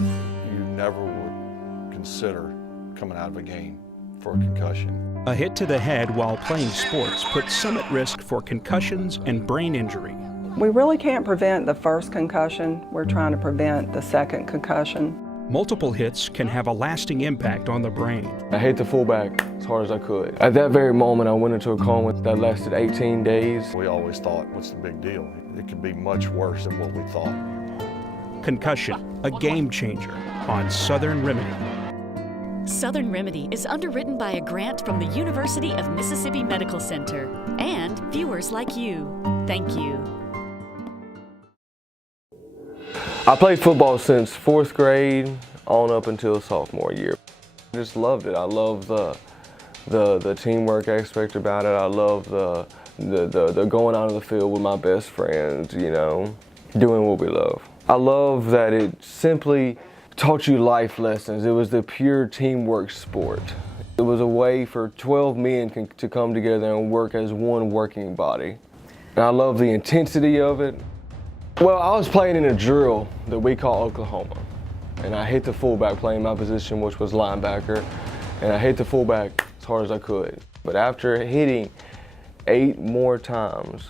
you never would consider coming out of a game for a concussion. A hit to the head while playing sports puts some at risk for concussions and brain injury. We really can't prevent the first concussion. We're trying to prevent the second concussion. Multiple hits can have a lasting impact on the brain. I hit the fullback as hard as I could. At that very moment, I went into a coma that lasted 18 days. We always thought, what's the big deal? It could be much worse than what we thought. Concussion, a game changer on Southern Remedy. Southern Remedy is underwritten by a grant from the University of Mississippi Medical Center and viewers like you. Thank you. I played football since 4th grade on up until sophomore year. I just loved it. I love the teamwork aspect about it. I love the going out of the field with my best friends, you know, doing what we love. I love that it simply taught you life lessons. It was the pure teamwork sport. It was a way for 12 men to come together and work as one working body. And I love the intensity of it. Well, I was playing in a drill that we call Oklahoma, and I hit the fullback playing my position, which was linebacker, and I hit the fullback as hard as I could. But after hitting 8 more times,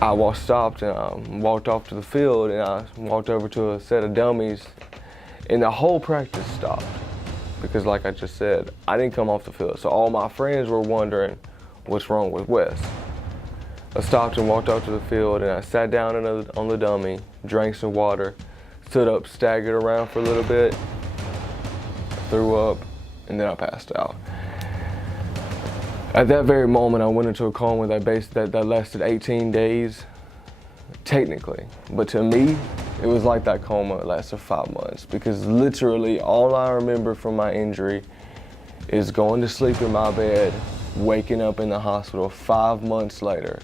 I stopped and I walked off to the field, and I walked over to a set of dummies, and the whole practice stopped because, like I just said, I didn't come off the field. So all my friends were wondering what's wrong with Wes. I stopped and walked out to the field, and I sat down on the dummy, drank some water, stood up, staggered around for a little bit, threw up, and then I passed out. At that very moment, I went into a coma that lasted 18 days, technically. But to me, it was like that coma lasted 5 months, because literally all I remember from my injury is going to sleep in my bed, waking up in the hospital 5 months later,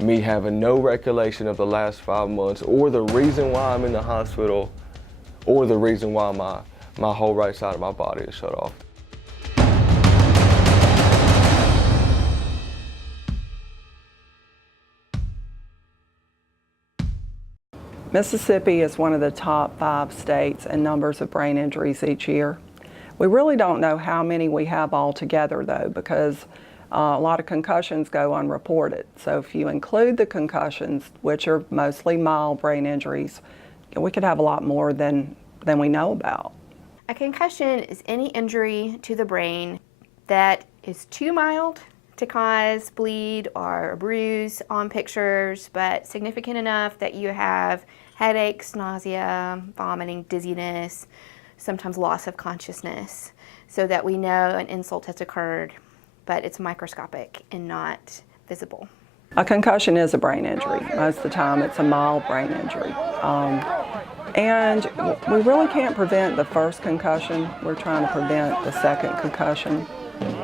me having no recollection of the last 5 months or the reason why I'm in the hospital or the reason why my whole right side of my body is shut off. Mississippi is one of the top 5 states in numbers of brain injuries each year. We really don't know how many we have altogether though, because a lot of concussions go unreported. So if you include the concussions, which are mostly mild brain injuries, we could have a lot more than we know about. A concussion is any injury to the brain that is too mild to cause bleed or a bruise on pictures, but significant enough that you have headaches, nausea, vomiting, dizziness, sometimes loss of consciousness, so that we know an insult has occurred, but it's microscopic and not visible. A concussion is a brain injury. Most of the time it's a mild brain injury. And we really can't prevent the first concussion. We're trying to prevent the second concussion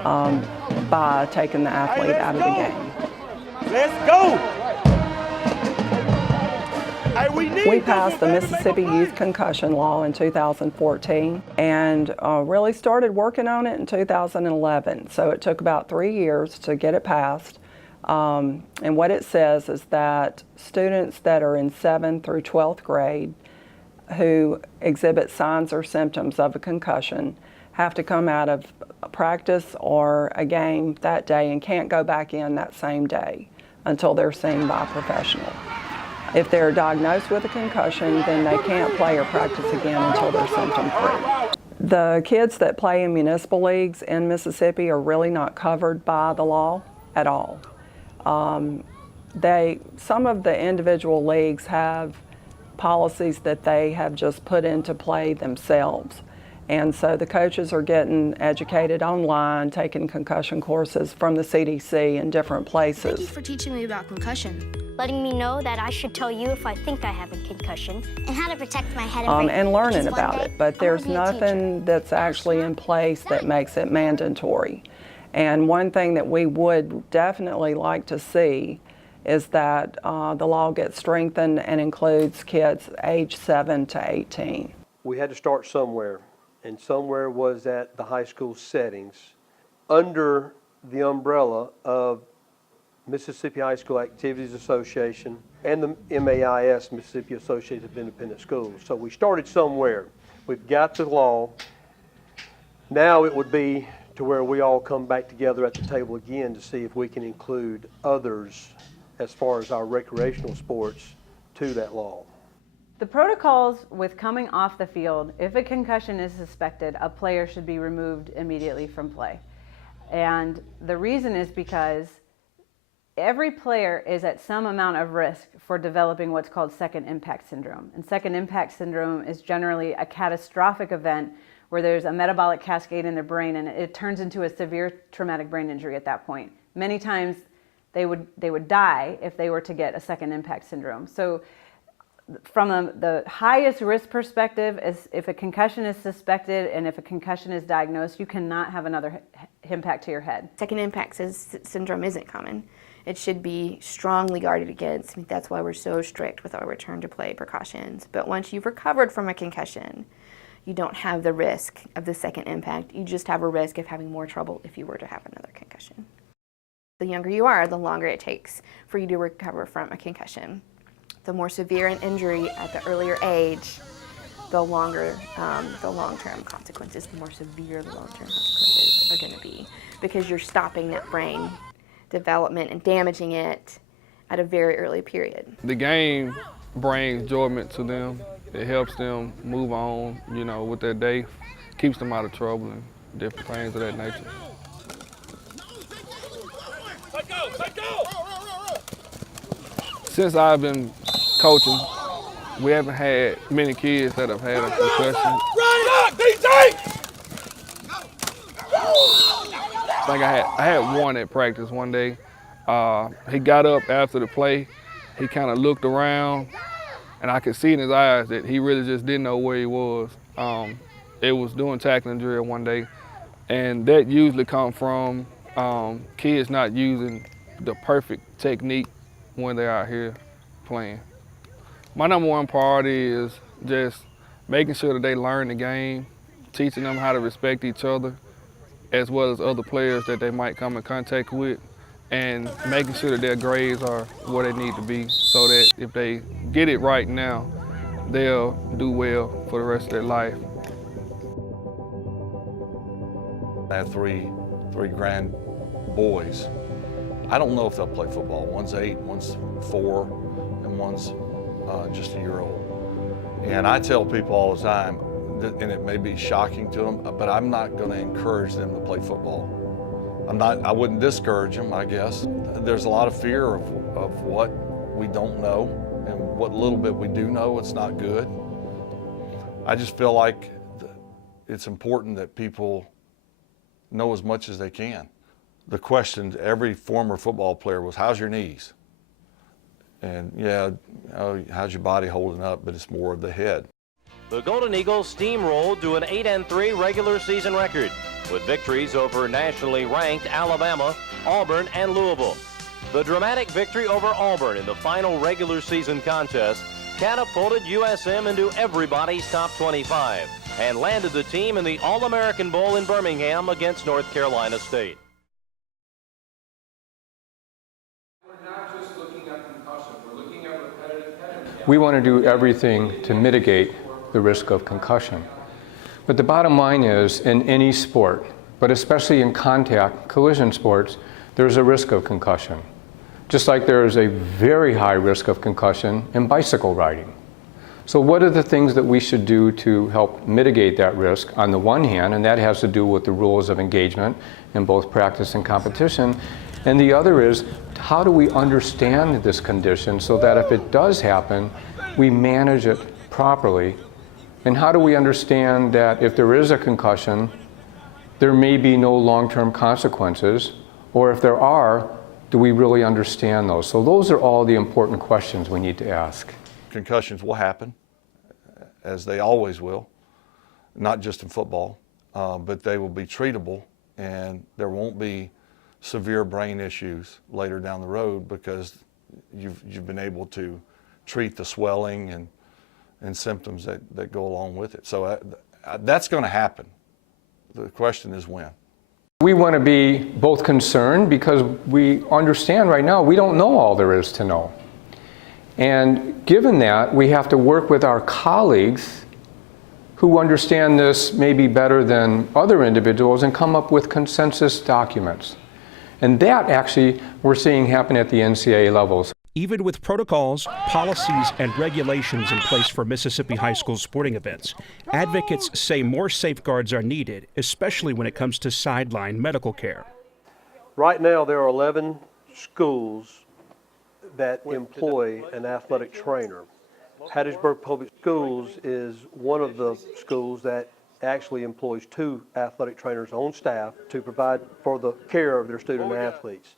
by taking the athlete out of the game. Let's go! We passed the Mississippi Youth Concussion Law in 2014 and really started working on it in 2011. So it took about 3 years to get it passed. And what it says is that students that are in 7th through 12th grade who exhibit signs or symptoms of a concussion have to come out of a practice or a game that day and can't go back in that same day until they're seen by a professional. If they're diagnosed with a concussion, then they can't play or practice again until they're symptom-free. The kids that play in municipal leagues in Mississippi are really not covered by the law at all. Some of the individual leagues have policies that they have just put into play themselves. And so the coaches are getting educated online, taking concussion courses from the CDC in different places. Thank you for teaching me about concussion. Letting me know that I should tell you if I think I have a concussion and how to protect my head and brain. And learning about it, but there's nothing that's actually in place that makes it mandatory. And one thing that we would definitely like to see is that the law gets strengthened and includes kids age 7 to 18. We had to start somewhere, and somewhere was at the high school settings under the umbrella of Mississippi High School Activities Association, and the MAIS, Mississippi Association of Independent Schools. So we started somewhere. We've got the law. Now it would be to where we all come back together at the table again to see if we can include others as far as our recreational sports to that law. The protocols with coming off the field, if a concussion is suspected, a player should be removed immediately from play. And the reason is because every player is at some amount of risk for developing what's called second impact syndrome. And second impact syndrome is generally a catastrophic event where there's a metabolic cascade in their brain and it turns into a severe traumatic brain injury at that point. Many times they would die if they were to get a second impact syndrome. So from the highest risk perspective, is if a concussion is suspected and if a concussion is diagnosed, you cannot have another impact to your head. Second impact syndrome isn't common. It should be strongly guarded against. I mean, that's why we're so strict with our return to play precautions. But once you've recovered from a concussion, you don't have the risk of the second impact. You just have a risk of having more trouble if you were to have another concussion. The younger you are, the longer it takes for you to recover from a concussion. The more severe an injury at the earlier age, the longer the long-term consequences, the more severe the long-term consequences are going to be, because you're stopping that brain development and damaging it at a very early period. The game brings enjoyment to them. It helps them move on, you know, with their day, keeps them out of trouble and different things of that nature. Since I've been coaching, we haven't had many kids that have had a concussion. I think I had one at practice one day. He got up after the play. He kind of looked around, and I could see in his eyes that he really just didn't know where he was. It was doing tackling drill one day, and that usually comes from kids not using the perfect technique when they're out here playing. My number one priority is just making sure that they learn the game, teaching them how to respect each other, as well as other players that they might come in contact with, and making sure that their grades are where they need to be so that if they get it right now, they'll do well for the rest of their life. I have three grand boys. I don't know if they'll play football. One's 8, one's 4, and one's just a year old. And I tell people all the time, and it may be shocking to them, but I'm not going to encourage them to play football. I wouldn't discourage them, I guess. There's a lot of fear of what we don't know, and what little bit we do know, it's not good. I just feel like it's important that people know as much as they can. The question to every former football player was, how's your knees? And yeah, how's your body holding up? But it's more of the head. The Golden Eagles steamrolled to an 8-3 regular season record with victories over nationally ranked Alabama, Auburn, and Louisville. The dramatic victory over Auburn in the final regular season contest catapulted USM into everybody's top 25 and landed the team in the All-American Bowl in Birmingham against North Carolina State. We want to do everything to mitigate the risk of concussion. But the bottom line is, in any sport, but especially in contact collision sports, there's a risk of concussion. Just like there is a very high risk of concussion in bicycle riding. So what are the things that we should do to help mitigate that risk on the one hand, and that has to do with the rules of engagement in both practice and competition, and the other is, how do we understand this condition so that if it does happen, we manage it properly? And how do we understand that if there is a concussion, there may be no long-term consequences, or if there are, do we really understand those? So those are all the important questions we need to ask. Concussions will happen, as they always will, not just in football, but they will be treatable, and there won't be severe brain issues later down the road because you've been able to treat the swelling and symptoms that go along with it. So that's going to happen. The question is when. We want to be both concerned because we understand right now we don't know all there is to know. And given that, we have to work with our colleagues who understand this maybe better than other individuals and come up with consensus documents. And that actually we're seeing happen at the NCAA levels. Even with protocols, policies, and regulations in place for Mississippi high school sporting events, advocates say more safeguards are needed, especially when it comes to sideline medical care. Right now, there are 11 schools that employ an athletic trainer. Hattiesburg Public Schools is one of the schools that actually employs 2 athletic trainers on staff to provide for the care of their student athletes.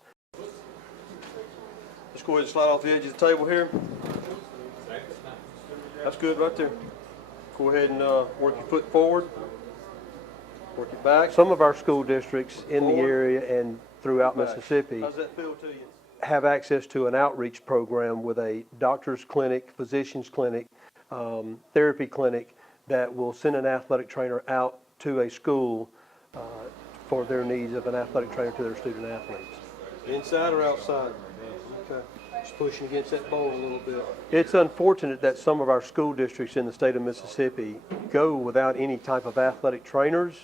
Let's go ahead and slide off the edge of the table here. That's good right there. Go ahead and work your foot forward. Work it back. Some of our school districts in the area and throughout Mississippi have access to an outreach program with a doctor's clinic, physician's clinic, therapy clinic that will send an athletic trainer out to a school for their needs of an athletic trainer to their student athletes. Inside or outside? Okay. Just pushing against that bone a little bit. It's unfortunate that some of our school districts in the state of Mississippi go without any type of athletic trainers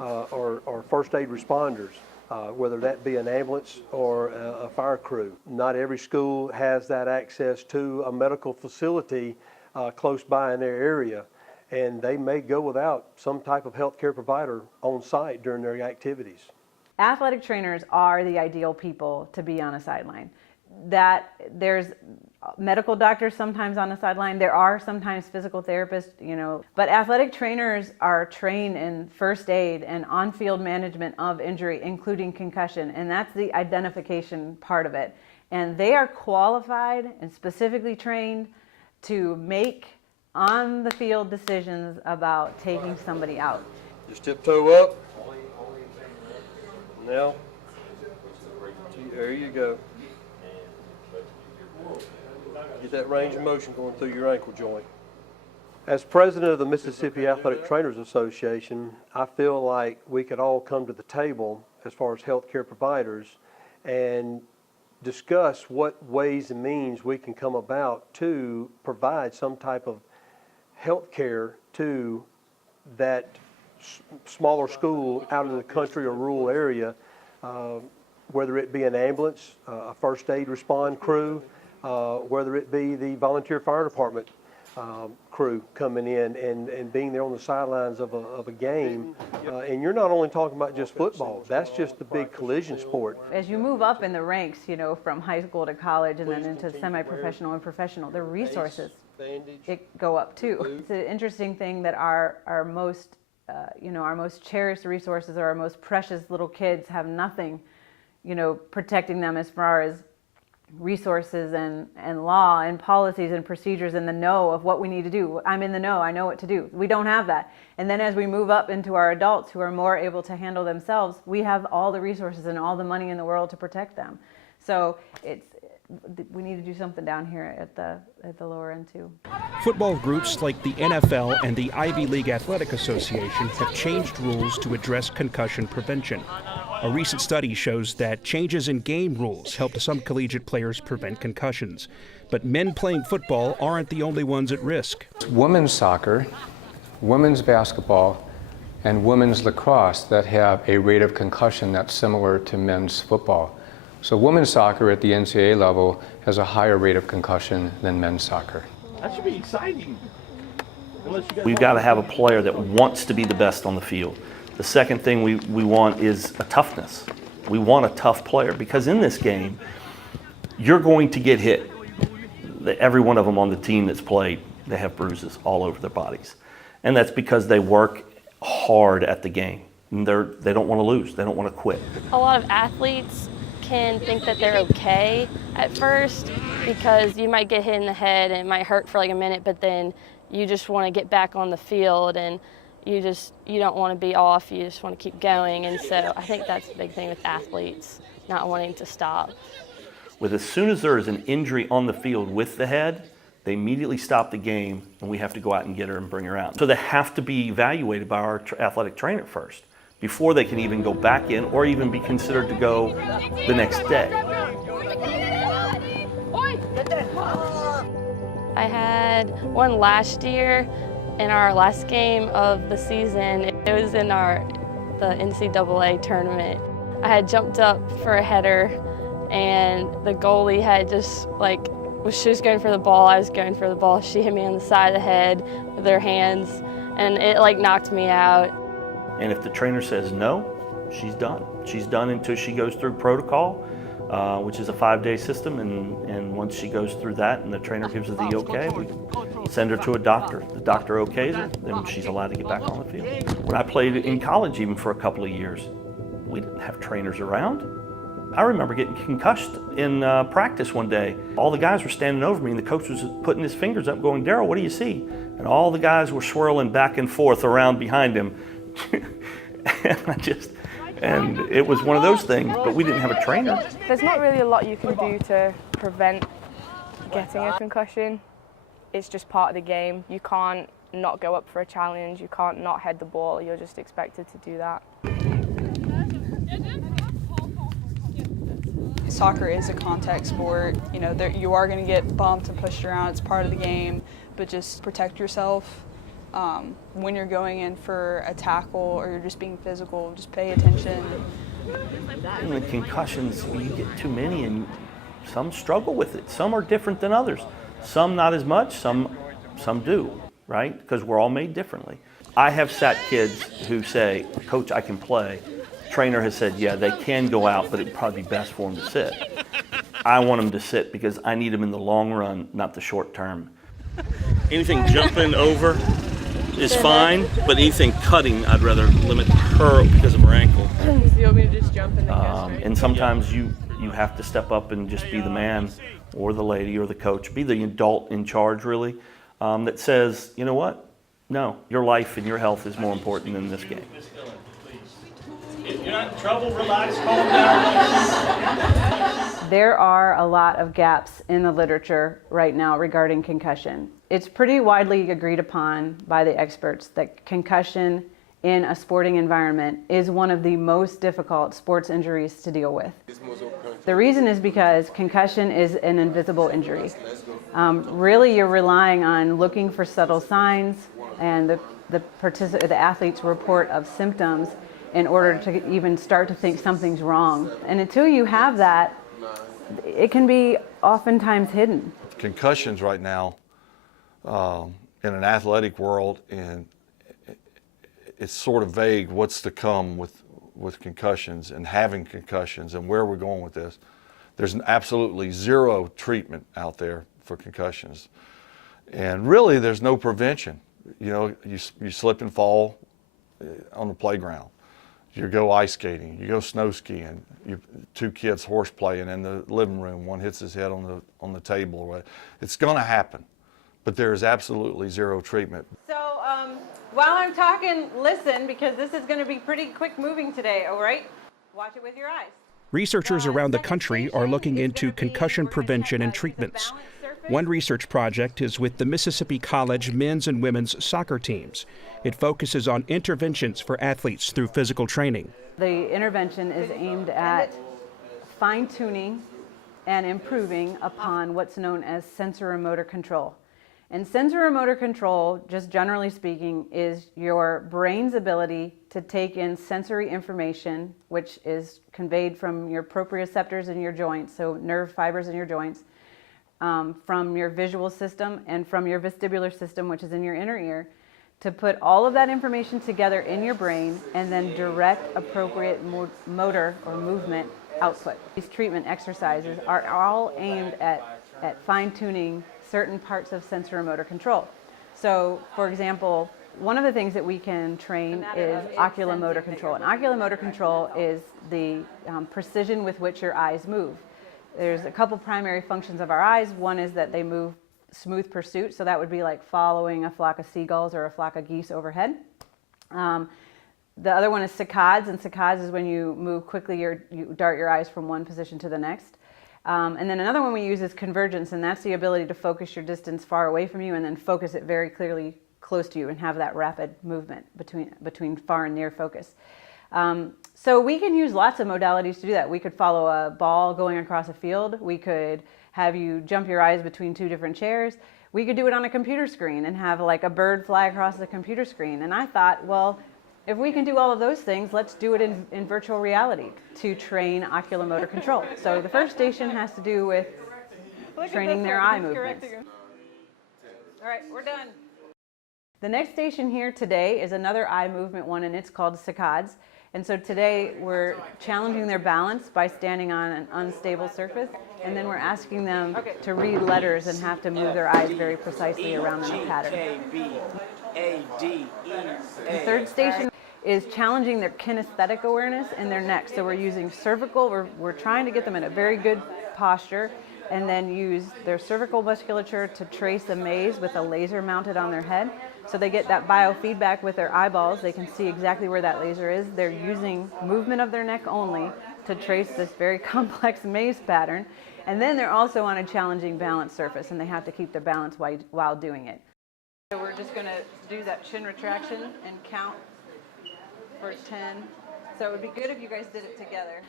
or first aid responders, whether that be an ambulance or a fire crew. Not every school has that access to a medical facility close by in their area, and they may go without some type of healthcare provider on site during their activities. Athletic trainers are the ideal people to be on a sideline. That there's medical doctors sometimes on the sideline. There are sometimes physical therapists, but athletic trainers are trained in first aid and on-field management of injury, including concussion, and that's the identification part of it. And they are qualified and specifically trained to make on-the-field decisions about taking somebody out. Just tiptoe up. Now, there you go. Get that range of motion going through your ankle joint. As president of the Mississippi Athletic Trainers Association, I feel like we could all come to the table as far as healthcare providers and discuss what ways and means we can come about to provide some type of health care to that smaller school out in the country or rural area, whether it be an ambulance, a first aid respond crew, whether it be the volunteer fire department crew coming in and being there on the sidelines of a game. And you're not only talking about just football, that's just the big collision sport. As you move up in the ranks, from high school to college and then into semi-professional and professional, the resources go up too. It's an interesting thing that our most cherished resources or our most precious little kids have nothing, protecting them as far as resources and law and policies and procedures and the know of what we need to do. I'm in the know, I know what to do. We don't have that. And then as we move up into our adults who are more able to handle themselves, we have all the resources and all the money in the world to protect them. So we need to do something down here at the lower end too. Football groups like the NFL and the Ivy League Athletic Association have changed rules to address concussion prevention. A recent study shows that changes in game rules helped some collegiate players prevent concussions. But men playing football aren't the only ones at risk. Women's soccer, women's basketball, and women's lacrosse that have a rate of concussion that's similar to men's football. So women's soccer at the NCAA level has a higher rate of concussion than men's soccer. That should be exciting. We've got to have a player that wants to be the best on the field. The second thing we want is a toughness. We want a tough player because in this game, you're going to get hit. Every one of them on the team that's played, they have bruises all over their bodies. And that's because they work hard at the game. And they don't want to lose. They don't want to quit. A lot of athletes can think that they're okay at first because you might get hit in the head and it might hurt for like a minute, but then you just want to get back on the field and you don't want to be off, you just want to keep going. And so I think that's the big thing with athletes, not wanting to stop. As soon as there is an injury on the field with the head, they immediately stop the game and we have to go out and get her and bring her out. So they have to be evaluated by our athletic trainer first before they can even go back in or even be considered to go the next day. I had one last year in our last game of the season. It was in the NCAA tournament. I had jumped up for a header and the goalie had just she was going for the ball, I was going for the ball. She hit me on the side of the head with her hands and it knocked me out. And if the trainer says no, she's done. She's done until she goes through protocol, which is a 5-day system, and once she goes through that and the trainer gives her the okay, we send her to a doctor. The doctor okays her, then she's allowed to get back on the field. When I played in college even for a couple of years, we didn't have trainers around. I remember getting concussed in practice one day. All the guys were standing over me and the coach was putting his fingers up going, "Daryl, what do you see?" And all the guys were swirling back and forth around behind him. And it was one of those things, but we didn't have a trainer. There's not really a lot you can do to prevent getting a concussion. It's just part of the game. You can't not go up for a challenge, you can't not head the ball, you're just expected to do that. Soccer is a contact sport. You know, you are going to get bumped and pushed around, it's part of the game, but just protect yourself. When you're going in for a tackle or you're just being physical, just pay attention. And the concussions, you get too many and some struggle with it. Some are different than others. Some not as much, some do, right? Because we're all made differently. I have sat kids who say, "Coach, I can play." Trainer has said, "Yeah, they can go out, but it'd probably be best for them to sit." I want them to sit because I need them in the long run, not the short term. Anything jumping over is fine, but anything cutting, I'd rather limit her because of her ankle. So you want me to just jump in the And sometimes you have to step up and just be the man or the lady or the coach, be the adult in charge really, that says, "You know what? No, your life and your health is more important than this game." If you're not in trouble, relax, calm down. There are a lot of gaps in the literature right now regarding concussion. It's pretty widely agreed upon by the experts that concussion in a sporting environment is one of the most difficult sports injuries to deal with. The reason is because concussion is an invisible injury. Really, you're relying on looking for subtle signs and the athlete's report of symptoms in order to even start to think something's wrong. And until you have that, it can be oftentimes hidden. Concussions right now in an athletic world, and it's sort of vague what's to come with concussions and having concussions and where we're going with this. There's absolutely zero treatment out there for concussions. And really there's no prevention. You know, you slip and fall on the playground. You go ice skating, you go snow skiing, two kids horse playing in the living room, one hits his head on the table or whatever. It's gonna happen, but there is absolutely zero treatment. So while I'm talking, listen, because this is gonna be pretty quick moving today, all right? Watch it with your eyes. Researchers around the country are looking into concussion prevention and treatments. One research project is with the Mississippi College men's and women's soccer teams. It focuses on interventions for athletes through physical training. The intervention is aimed at fine-tuning and improving upon what's known as sensorimotor control. And sensorimotor control, just generally speaking, is your brain's ability to take in sensory information, which is conveyed from your proprioceptors in your joints, so nerve fibers in your joints, from your visual system and from your vestibular system, which is in your inner ear, to put all of that information together in your brain and then direct appropriate motor or movement output. These treatment exercises are all aimed at fine-tuning certain parts of sensorimotor control. So, for example, one of the things that we can train is oculomotor control. And oculomotor control is the precision with which your eyes move. There's a couple primary functions of our eyes. One is that they move smooth pursuit, so that would be like following a flock of seagulls or a flock of geese overhead. The other one is saccades, and saccades is when you move quickly, you dart your eyes from one position to the next. And then another one we use is convergence, and that's the ability to focus your distance far away from you and then focus it very clearly close to you and have that rapid movement between far and near focus. So we can use lots of modalities to do that. We could follow a ball going across a field. We could have you jump your eyes between two different chairs. We could do it on a computer screen and have like a bird fly across the computer screen. And I thought, well, if we can do all of those things, let's do it in virtual reality to train oculomotor control. So the first station has to do with training their eye movements. All right, we're done. The next station here today is another eye movement one, and it's called saccades. And so today we're challenging their balance by standing on an unstable surface, and then we're asking them to read letters and have to move their eyes very precisely around in a pattern. The third station is challenging their kinesthetic awareness in their neck. So we're using cervical, we're trying to get them in a very good posture, and then use their cervical musculature to trace a maze with a laser mounted on their head. So they get that biofeedback with their eyeballs. They can see exactly where that laser is. They're using movement of their neck only to trace this very complex maze pattern. And then they're also on a challenging balance surface, and they have to keep their balance while doing it. So we're just gonna do that chin retraction and count for 10. So it would be good if you guys did it together.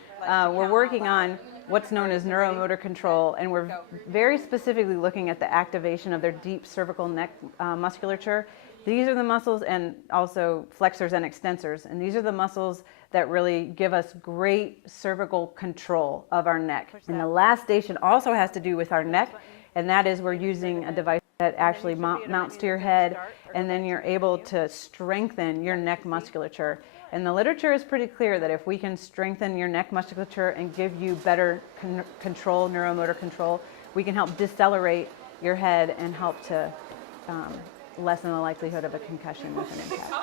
We're working on what's known as neuromotor control, and we're very specifically looking at the activation of their deep cervical neck musculature. These are the muscles, and also flexors and extensors, and these are the muscles that really give us great cervical control of our neck. And the last station also has to do with our neck, and that is we're using a device that actually mounts to your head, and then you're able to strengthen your neck musculature. And the literature is pretty clear that if we can strengthen your neck musculature and give you better control, neuromotor control, we can help decelerate your head and help to lessen the likelihood of a concussion with an impact.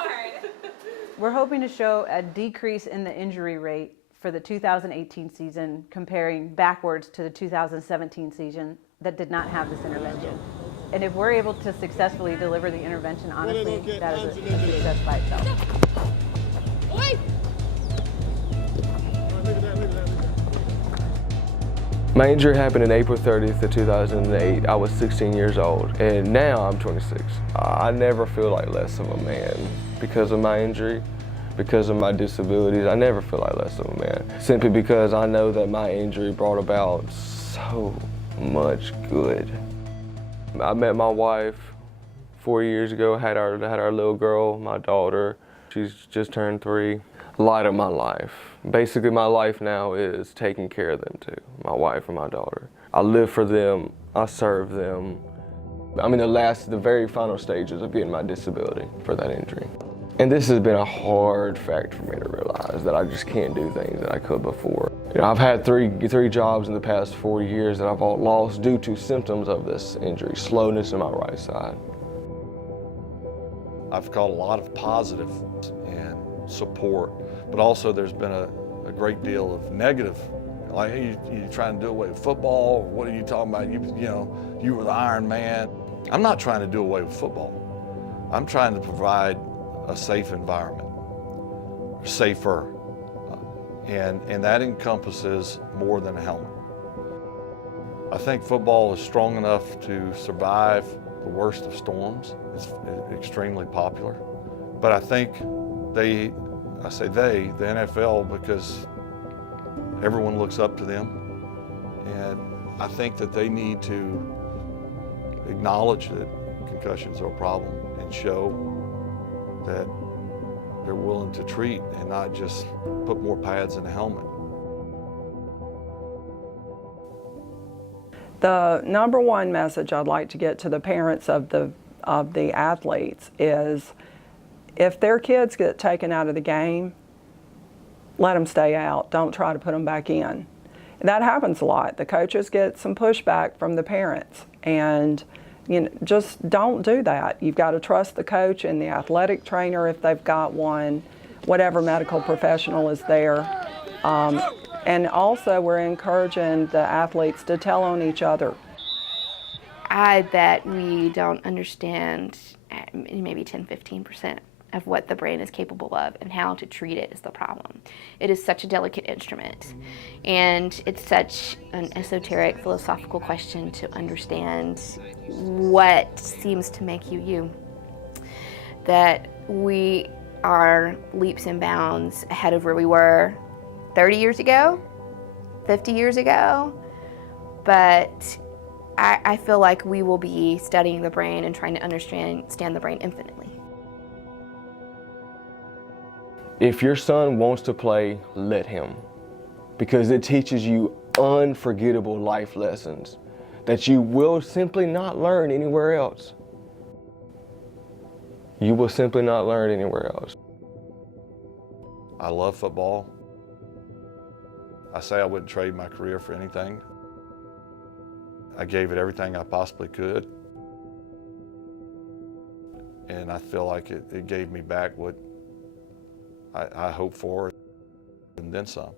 We're hoping to show a decrease in the injury rate for the 2018 season comparing backwards to the 2017 season that did not have this intervention. And if we're able to successfully deliver the intervention, honestly, that is a success by itself. My injury happened on April 30th of 2008. I was 16 years old, and now I'm 26. I never feel like less of a man because of my injury, because of my disabilities. I never feel like less of a man, simply because I know that my injury brought about so much good. I met my wife 4 years ago, had our little girl, my daughter. She's just turned 3. Light of my life. Basically, my life now is taking care of them too, my wife and my daughter. I live for them, I serve them. I'm in the very final stages of getting my disability for that injury. And this has been a hard fact for me to realize, that I just can't do things that I could before. You know, I've had three jobs in the past 4 years that I've all lost due to symptoms of this injury, slowness in my right side. I've caught a lot of positive and support, but also there's been a great deal of negative. Like, hey, you trying to do away with football? What are you talking about? You were the Iron Man. I'm not trying to do away with football. I'm trying to provide a safe environment, safer, and that encompasses more than a helmet. I think football is strong enough to survive the worst of storms. It's extremely popular, but I think the NFL, because everyone looks up to them, and I think that they need to acknowledge that concussions are a problem and show that they're willing to treat and not just put more pads in a helmet. The number one message I'd like to get to the parents of the athletes is, if their kids get taken out of the game, let them stay out. Don't try to put them back in. And that happens a lot. The coaches get some pushback from the parents, and just don't do that. You've got to trust the coach and the athletic trainer if they've got one, whatever medical professional is there. And also, we're encouraging the athletes to tell on each other. I bet we don't understand maybe 10–15% of what the brain is capable of, and how to treat it is the problem. It is such a delicate instrument, and it's such an esoteric philosophical question to understand what seems to make you you, that we are leaps and bounds ahead of where we were 30 years ago, 50 years ago, but I feel like we will be studying the brain and trying to understand the brain infinitely. If your son wants to play, let him, because it teaches you unforgettable life lessons that you will simply not learn anywhere else. You will simply not learn anywhere else. I love football. I say I wouldn't trade my career for anything. I gave it everything I possibly could. And I feel like it gave me back what I hoped for and then some.